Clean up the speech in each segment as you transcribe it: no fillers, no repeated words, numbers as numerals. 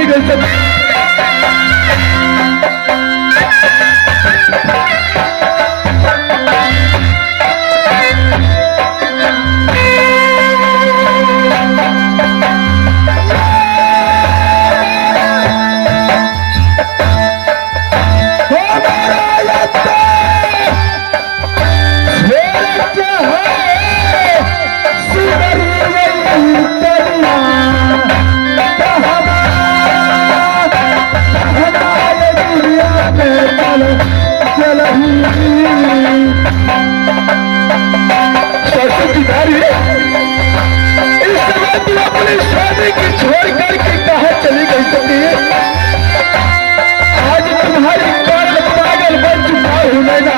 चली गई सब। छोड़ करके कहा चली गई सती? आज तुम्हारी पागल पागल बन चुका हूं मैना।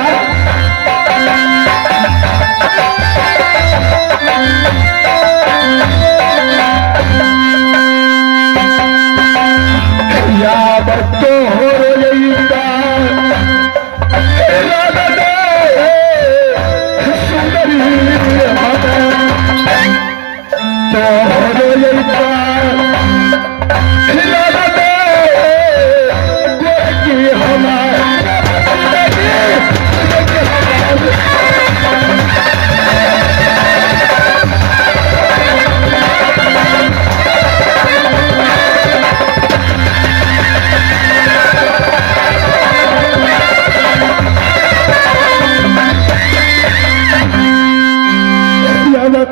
याद तो हो रहीगा सुंदरी तो हो रहीगा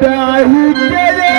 प्याही तेरे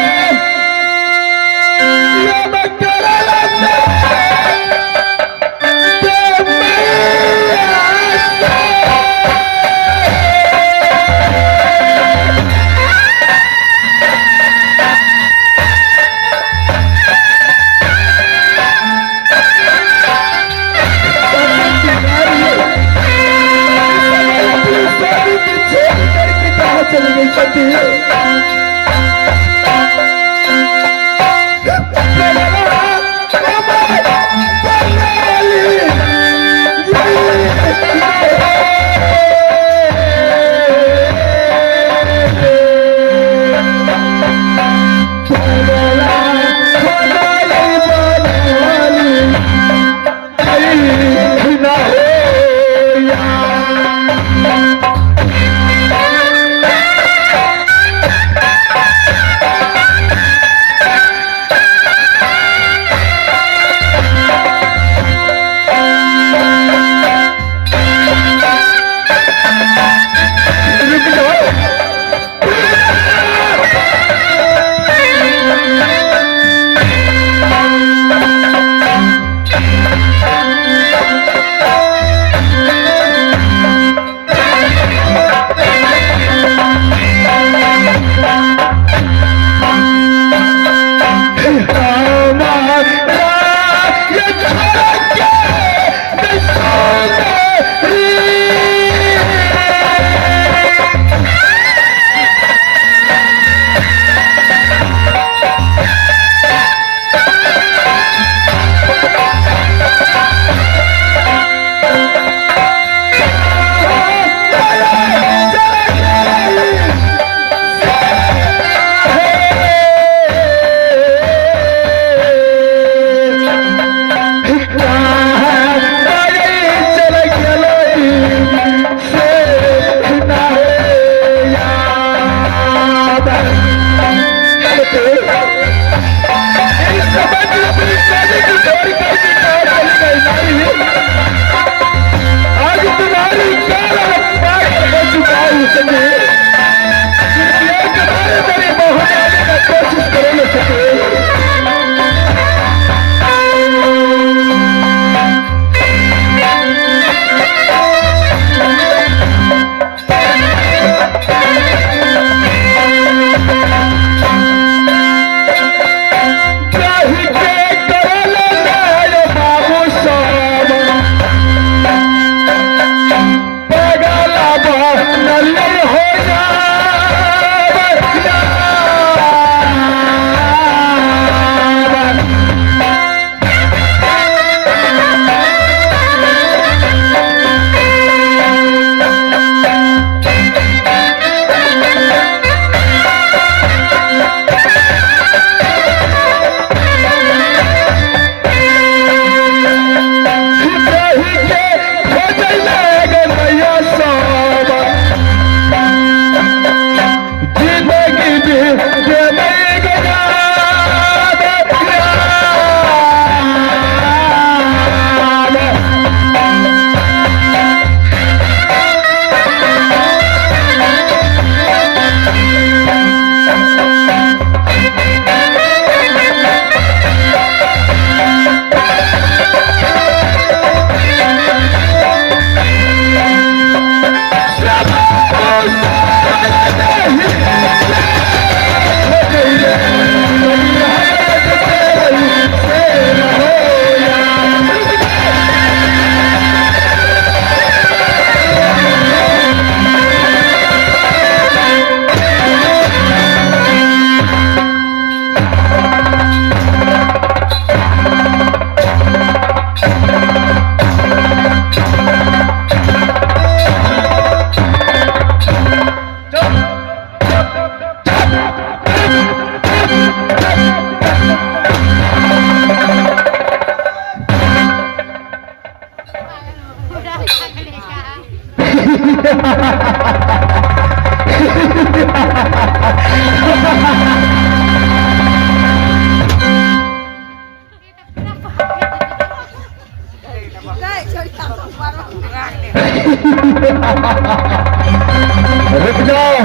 रुक जाओ,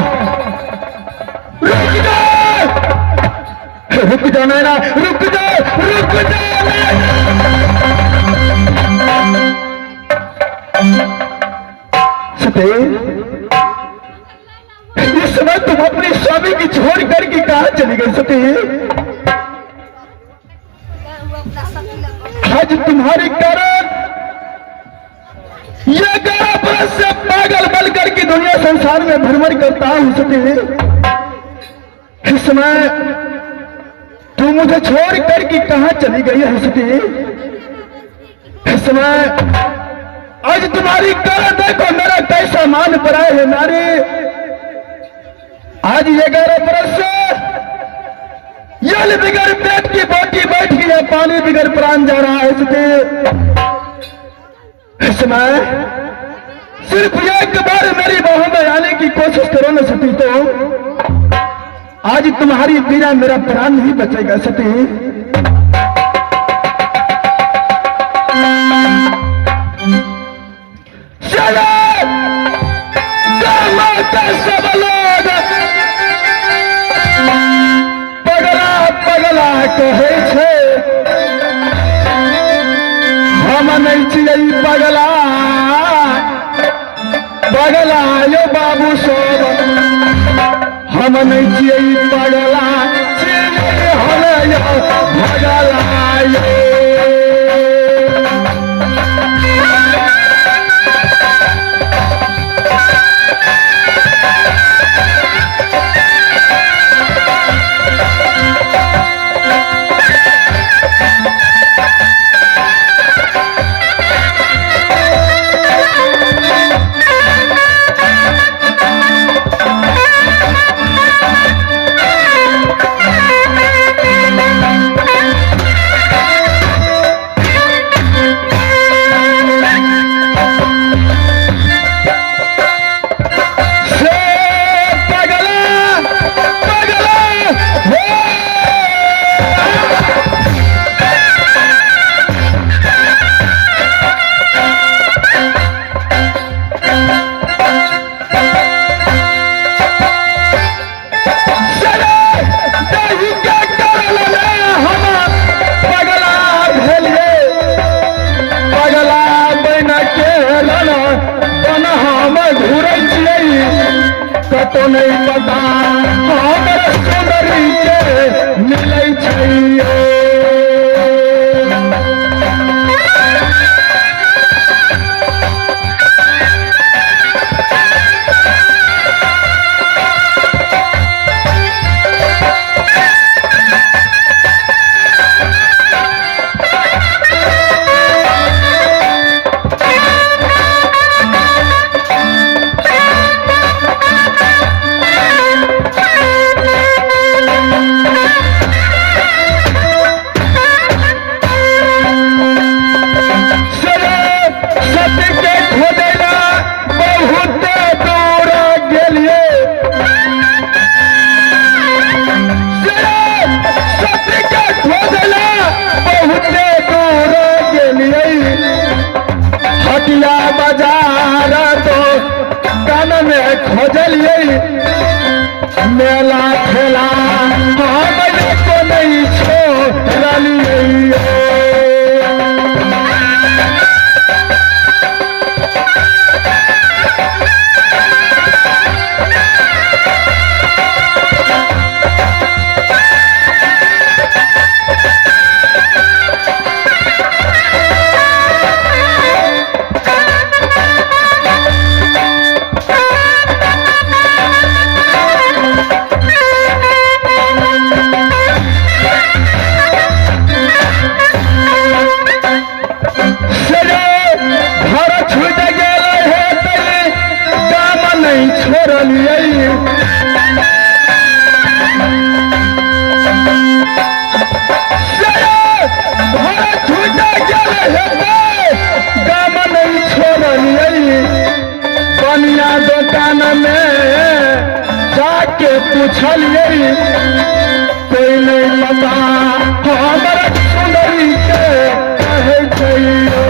रुक जाओ, रुक जाओ नैना, रुक जाओ, रुक जाओ सते। इस समय तुम अपनी स्वामी की छोड़ करके कहां चली गई सती? आज तुम्हारे कारण ये 11 बरस से पागल बन करके दुनिया संसार में भ्रमण करता हूं सती। इस समय तू मुझे छोड़ करके कहां चली गई है सती? इस समय आज तुम्हारी कारण देखो मेरा कैसा मान पड़ा है नारी। आज ये 11 बरस से जल बिगड़ पेट की बोटी बैठ गई है, पानी बिगड़ प्राण जा रहा है सती। इस समय सिर्फ एक बार मेरी बाहों में आने की कोशिश करो न सती, तो आज तुम्हारी बिना मेरा प्राण नहीं बचेगा सती। चलो सब लोग पगला पगला कहे छे, हम नहीं छियै पगला पगला यो बाबू सब, हम नहीं छियै पगला हम भगला यो। तो नहीं पता हमर सुंदरी के मिलै छैयो। खोजलिए मेला ठेला हमने को नहीं छोड़लिए। दुकान में जाके पूछलिए कोई नहीं पता हमर सुंदरी के कहे छैयो।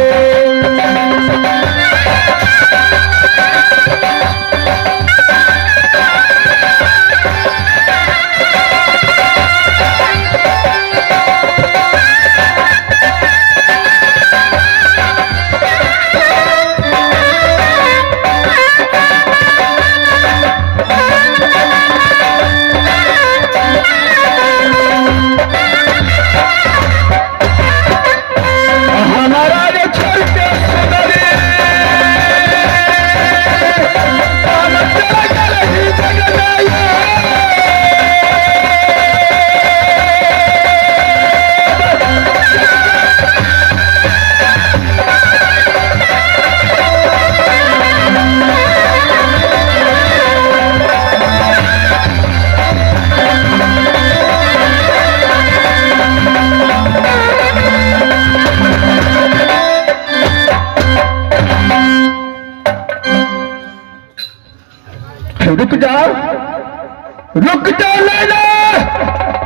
रुक जा लैला,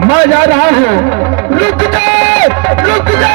मैं जा रहा हूँ। रुक जा, रुक जा।